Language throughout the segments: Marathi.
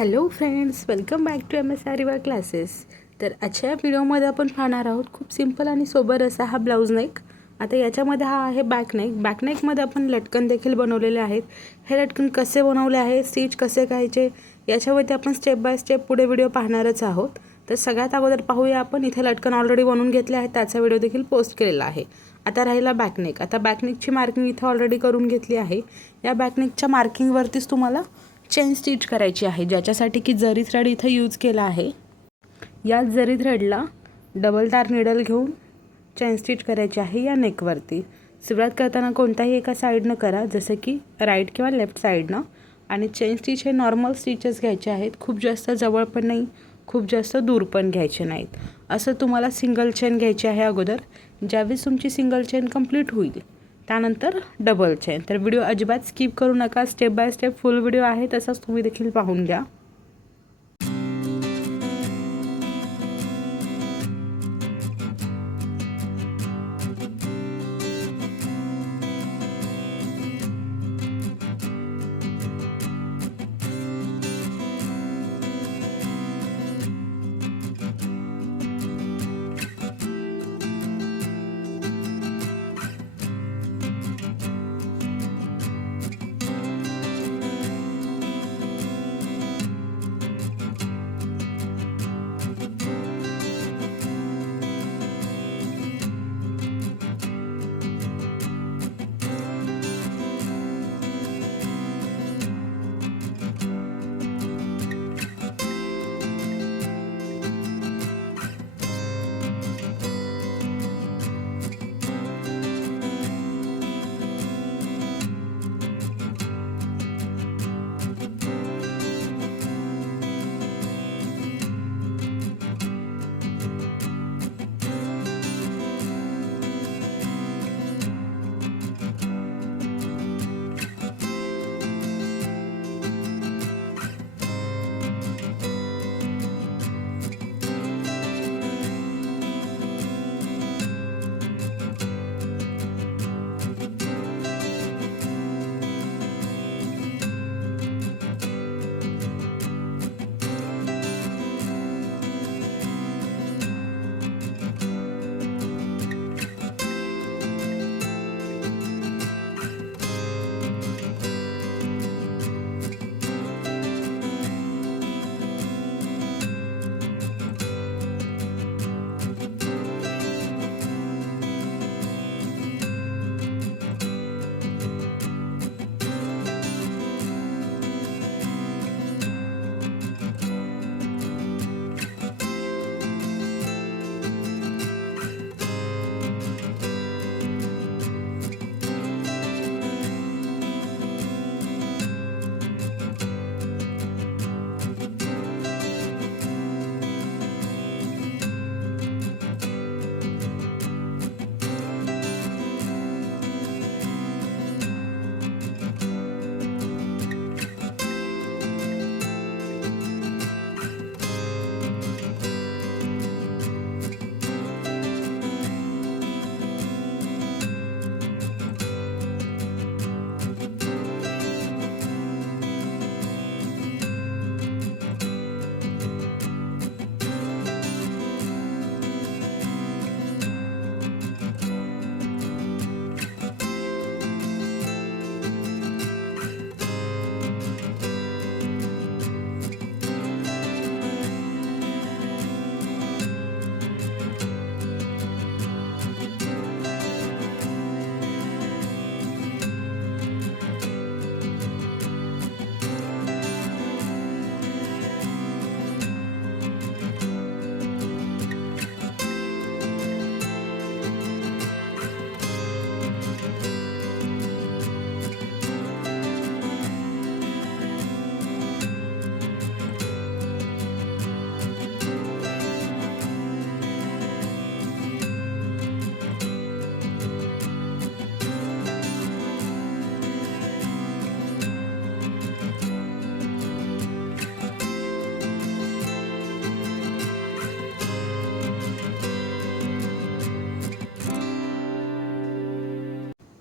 Hello friends, welcome back to M S आरीवर्क क्लासेस. तर आजच्या व्हिडिओमध्ये आपण पाहणार आहोत खूप सिंपल आणि सोबर असा हा ब्लाऊज नेक. आता याच्यामध्ये हा आहे बॅक नेकमध्ये आपण लटकन देखील बनवलेले आहेत. हे लटकन कसे बनवले आहे, स्टिच कसे करायचे याच्यावरती आपण स्टेप बाय स्टेप पुढे व्हिडिओ पाहणारच आहोत. तर सगळ्यात अगोदर पाहूया आपण इथे लटकन ऑलरेडी बनवून घेतले आहे, त्याचा व्हिडिओ देखील पोस्ट केलेला आहे. आता राहिला बॅकनेक. आता बॅकनेकची मार्किंग इथे ऑलरेडी करून घेतली आहे. या बॅकनेकच्या मार्किंगवरतीच तुम्हाला चेन स्टिच करायची आहे, ज्याच्यासाठी की जरी थ्रेड इथं यूज केला आहे. या जरी थ्रेडला डबल तार निडल घेऊन चेन स्टिच करायची आहे या नेकवरती. सुरुवात करताना कोणत्याही एका साईडनं करा, जसं की राईट किंवा लेफ्ट साईडनं. आणि चेन स्टिच हे नॉर्मल स्टिचेस घ्यायचे आहेत, खूप जास्त जवळ पण नाही, खूप जास्त दूर पण घ्यायचे नाहीत. असं तुम्हाला सिंगल चेन घ्यायची आहे अगोदर. ज्यावेळेस तुमची सिंगल चेन कंप्लीट होईल त्यानंतर डबल चेन. तर व्हिडिओ अजिबात स्किप करू नका, step by step full video आहे, तसंच तुम्ही देखील पाहून घ्या.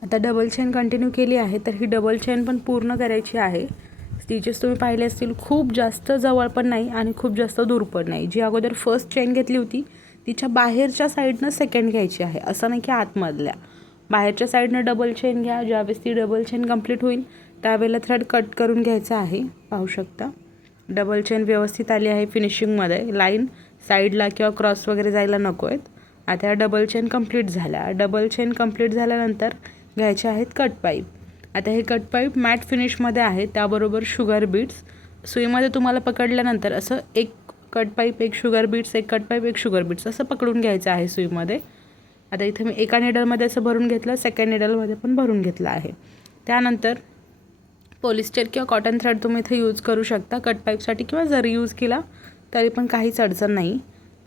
आता डबल चेन कंटिन्यू केली आहे, तर ही डबल चेन पण पूर्ण करायची आहे. स्टिचेस तुम्ही पाहिले असतील, खूप जास्त जवळ पण नाही आणि खूप जास्त दूर पण नाही. जी अगोदर फर्स्ट चेन घेतली होती तिच्या बाहेरच्या साईडनं सेकंड घ्यायची आहे, असं नाही की आतमधल्या. बाहेरच्या साईडनं डबल चेन घ्या. ज्यावेळेस ती डबल चेन कंप्लीट होईल त्यावेळेला थ्रेड कट करून घ्यायचा आहे. पाहू शकता डबल चेन व्यवस्थित आली आहे फिनिशिंगमध्ये. लाईन साईडला किंवा क्रॉस वगैरे जायला नको आहेत. आता ह्या डबल चेन कंप्लीट झाल्या. डबल चेन कंप्लीट झाल्यानंतर घ्यायचे आहेत कट पाईप. आता हे कट पाईप मॅट फिनिशमध्ये आहे, त्याबरोबर शुगर बीड्स. सुईमध्ये तुम्हाला पकडल्यानंतर असं एक कट पाईप, एक शुगर बीड्स, एक कट पाईप, एक शुगर बीड्स असं पकडून घ्यायचं आहे सुईमध्ये. आता इथे मी एका निडलमध्ये असं भरून घेतलं, सेकंड निडलमध्ये पण भरून घेतलं आहे. त्यानंतर पॉलिस्टर किंवा कॉटन थ्रेड तुम्ही इथे यूज करू शकता कट पाईपसाठी, किंवा जरी यूज केला तरी पण काहीच अडचण नाही.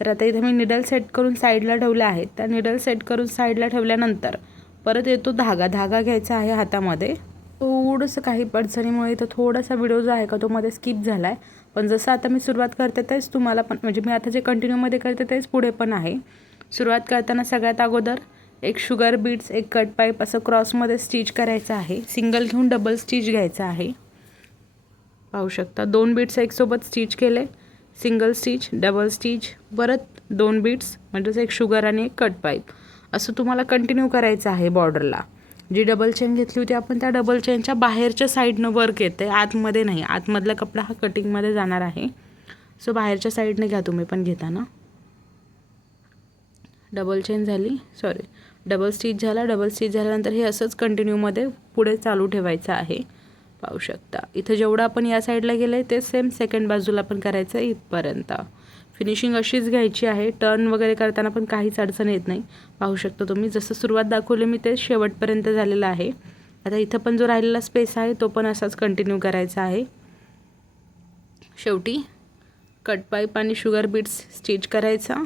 तर आता इथे मी निडल सेट करून साईडला ठेवल्या आहेत. त्या निडल सेट करून साईडला ठेवल्यानंतर परत येतो धागा. धागा घ्यायचा आहे हातामध्ये. थोडंसं काही अडचणीमुळे इथं थोडासा व्हिडिओ जो आहे का तो मध्ये स्किप झाला आहे, पण जसं आता मी सुरुवात करते तेच तुम्हाला पण, म्हणजे मी आता जे कंटिन्यूमध्ये करते तेच पुढे पण आहे. सुरुवात करताना सगळ्यात अगोदर एक शुगर बीड्स, एक कट पाईप असं क्रॉसमध्ये स्टिच करायचं आहे. सिंगल घेऊन डबल स्टिच घ्यायचं आहे. पाहू शकता 2 बीड्स एकसोबत स्टिच केले, सिंगल स्टिच, डबल स्टिच, परत 2 बीड्स म्हणजेच एक शुगर आणि एक कट पाईप, असं तुम्हाला कंटिन्यू करायचं आहे बॉर्डरला. जी डबल चेन घेतली होती आपण त्या डबल चेनच्या बाहेरच्या साईडनं वर्क येते, आतमध्ये नाही. आतमधला कपडा हा कटिंगमध्ये जाणार आहे, सो बाहेरच्या साईडने घ्या तुम्ही पण घेताना. डबल चेन झाली, डबल स्टिच झाला. डबल स्टिच झाल्यानंतर हे असंच कंटिन्यूमध्ये पुढे चालू ठेवायचं आहे. पाहू शकता इथं जेवढं आपण या साईडला गेलं आहे ते सेम सेकंड बाजूला पण करायचं आहे इथपर्यंत. फिनिशिंग अशीच घ्यायची आहे. टर्न वगैरे करताना पण काहीच अडचण येत नाही. पाहू शकता तुम्ही जसं सुरुवात दाखवली मी ते शेवटपर्यंत झालेलं आहे. आता इथं पण जो राहिलेला स्पेस आहे तो पण असाच कंटिन्यू करायचा आहे. शेवटी कट पाईप आणि शुगर बीड्स स्टिच करायचा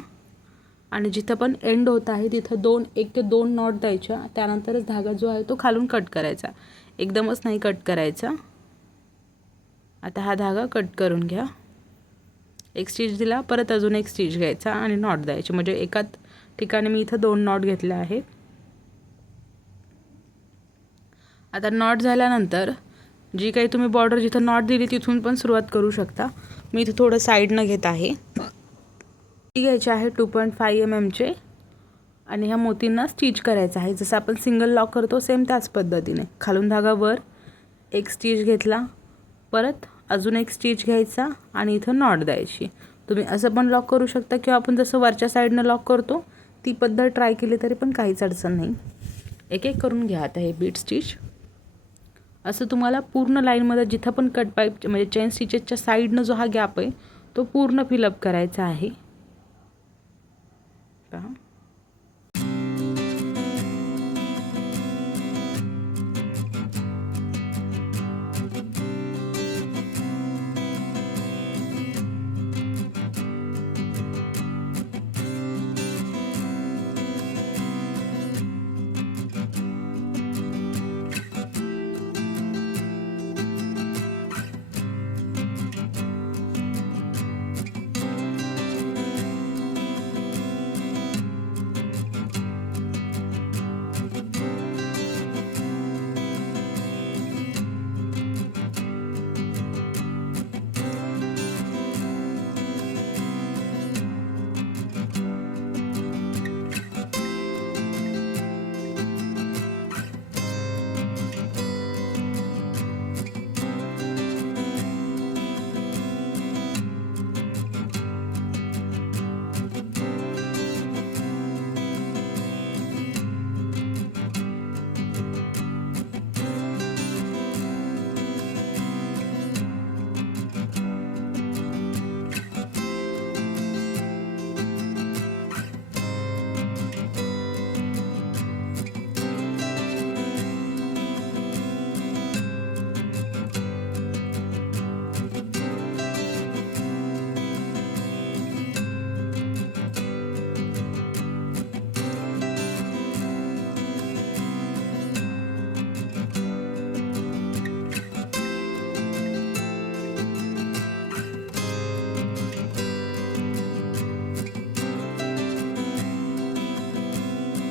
आणि जिथं पण एंड होत आहे तिथं 1 ते 2 नॉट द्यायच्या. त्यानंतरच धागा जो आहे तो खालून कट करायचा, एकदमच नाही कट करायचा. आता हा धागा कट करून घ्या. एक स्टिच दिला, परत अजून एक स्टिच घ्यायचा आणि नॉट द्यायची. म्हणजे एकाच ठिकाणी मी इथं 2 नॉट घेतले आहेत. आता नॉट झाल्यानंतर जी काही तुम्ही बॉर्डर जिथं नॉट दिली तिथून पण सुरुवात करू शकता. मी इथं थोडं साईडनं घेत आहे. घ्यायचे आहे 2.5 mm आणि ह्या मोतींना स्टिच करायचं आहे. जसं आपण सिंगल लॉक करतो सेम त्याच पद्धतीने. खालून धागा वर, एक स्टिच घेतला, परत अजून एक स्टिच घ्यायचा आणि इथं नॉट द्यायची. तुम्ही असं पण लॉक करू शकता किंवा आपण जसं वरच्या साईडनं लॉक करतो ती पद्धत ट्राय केली तरी पण काहीच अडचण नाही. एक एक करून घ्या आता हे बीट स्टिच. असं तुम्हाला पूर्ण लाईनमध्ये जिथं पण कट पाईप म्हणजे चेन स्टिचेसच्या साईडनं जो हा गॅप आहे तो पूर्ण फिलअप करायचा आहे. पहा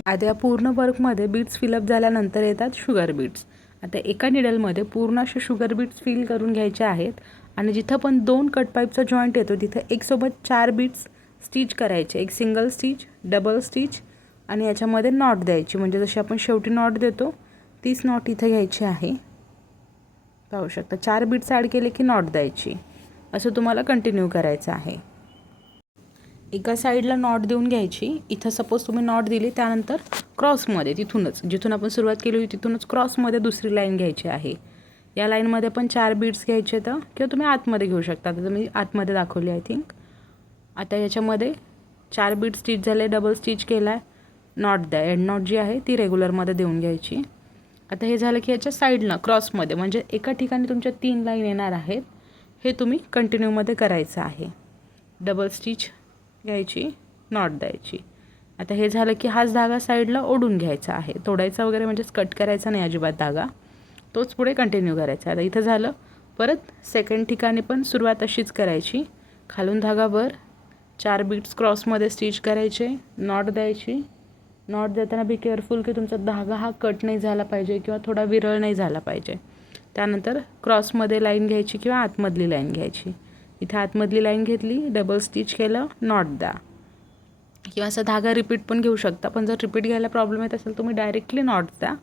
आता या पूर्ण वर्कमध्ये बीड्स फिलअप झाल्यानंतर येतात शुगर बीड्स. आता एका निडलमध्ये पूर्ण असे शुगर बीट्स फिल करून घ्यायचे आहेत आणि जिथं पण 2 कट पाईपचा जॉईंट येतो तिथं एकसोबत 4 बीट्स स्टिच करायचे. एक सिंगल स्टिच, डबल स्टिच आणि याच्यामध्ये नॉट द्यायची. म्हणजे जशी आपण शेवटी नॉट देतो तीच नॉट इथं घ्यायची आहे. पाहू शकता 4 बीट्स ॲड केले की नॉट द्यायची. असं तुम्हाला कंटिन्यू करायचं आहे. एका साईडला नॉट देऊन घ्यायची. इथं सपोज तुम्ही नॉट दिली त्यानंतर क्रॉसमध्ये तिथूनच जिथून आपण सुरुवात केली होती तिथूनच क्रॉसमध्ये दुसरी लाईन घ्यायची आहे. या लाईनमध्ये पण 4 बीट्स घ्यायचे तर किंवा तुम्ही आतमध्ये घेऊ शकता. आता मी आतमध्ये दाखवली आय थिंक. आता याच्यामध्ये 4 बीट स्टिच झाले, डबल स्टिच केला आहे, नॉट द्या. एंड नॉट जी आहे ती रेग्युलरमध्ये देऊन घ्यायची. आता हे झालं की याच्या साईडला क्रॉसमध्ये म्हणजे एका ठिकाणी तुमच्या 3 लाईन येणार आहेत. हे तुम्ही कंटिन्यूमध्ये करायचं आहे. डबल स्टिच घ्यायची, नॉट द्यायची. आता हे झालं की हाच धागा साईडला ओढून घ्यायचा आहे. तोडायचा वगैरे म्हणजेच कट करायचा नाही अजिबात धागा, तोच पुढे कंटिन्यू करायचा. आता इथं झालं. परत सेकंड ठिकाणी पण सुरुवात अशीच करायची. खालून धागा वर, 4 बीट्स क्रॉसमध्ये स्टिच करायचे, नॉट द्यायची. नॉट देताना बी केअरफुल की तुमचा धागा हा कट नाही झाला पाहिजे किंवा थोडा विरळ नाही झाला पाहिजे. त्यानंतर क्रॉसमध्ये लाईन घ्यायची किंवा आतमधली लाईन घ्यायची. इथे आतमधली लाईन घेतली, डबल स्टिच केलं, नॉट द्या. किंवा असा धागा रिपीट पण घेऊ शकता. पण जर रिपीट घ्यायला प्रॉब्लेम येत असेल तुम्ही डायरेक्टली नॉट द्या.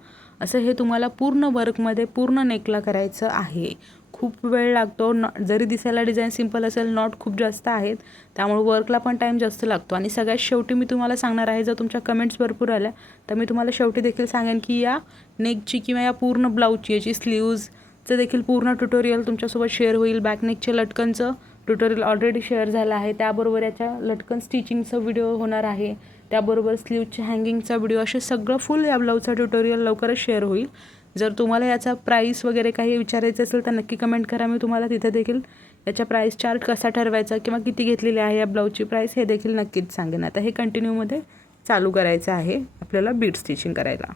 असं हे तुम्हाला पूर्ण वर्कमध्ये पूर्ण नेकला करायचं आहे. खूप वेळ लागतो. जरी दिसायला डिझाईन सिंपल असेल, नॉट खूप जास्त आहेत त्यामुळे वर्कला पण टाईम जास्त लागतो. आणि सगळ्यात शेवटी मी तुम्हाला सांगणार आहे, जर तुमच्या कमेंट्स भरपूर आल्या तर मी तुम्हाला शेवटी देखील सांगेन की या नेकची किंवा या पूर्ण ब्लाऊजची याची स्लीव्जचं देखील पूर्ण ट्युटोरियल तुमच्यासोबत शेअर होईल. बॅकनेकच्या लटकनचं ट्युटोरियल ऑलरेडी शेअर झालं आहे. त्याबरोबर याच्या लटकन स्टिचिंगचा व्हिडिओ होणार आहे. त्याबरोबर स्लीवच्या हँगिंगचा व्हिडिओ, असे सगळं फुल या ब्लाऊजचा ट्युटोरियल लवकरच शेअर होईल. जर तुम्हाला याचा प्राईस वगैरे काही विचारायचं असेल तर नक्की कमेंट करा. मी तुम्हाला तिथे देखील याच्या प्राईस चार्ट कसा ठरवायचा किंवा किती घेतलेली आहे या ब्लाऊजची प्राईस हे देखील नक्कीच सांगेन. आता हे कंटिन्यूमध्ये चालू करायचं आहे आपल्याला बीट स्टिचिंग करायला.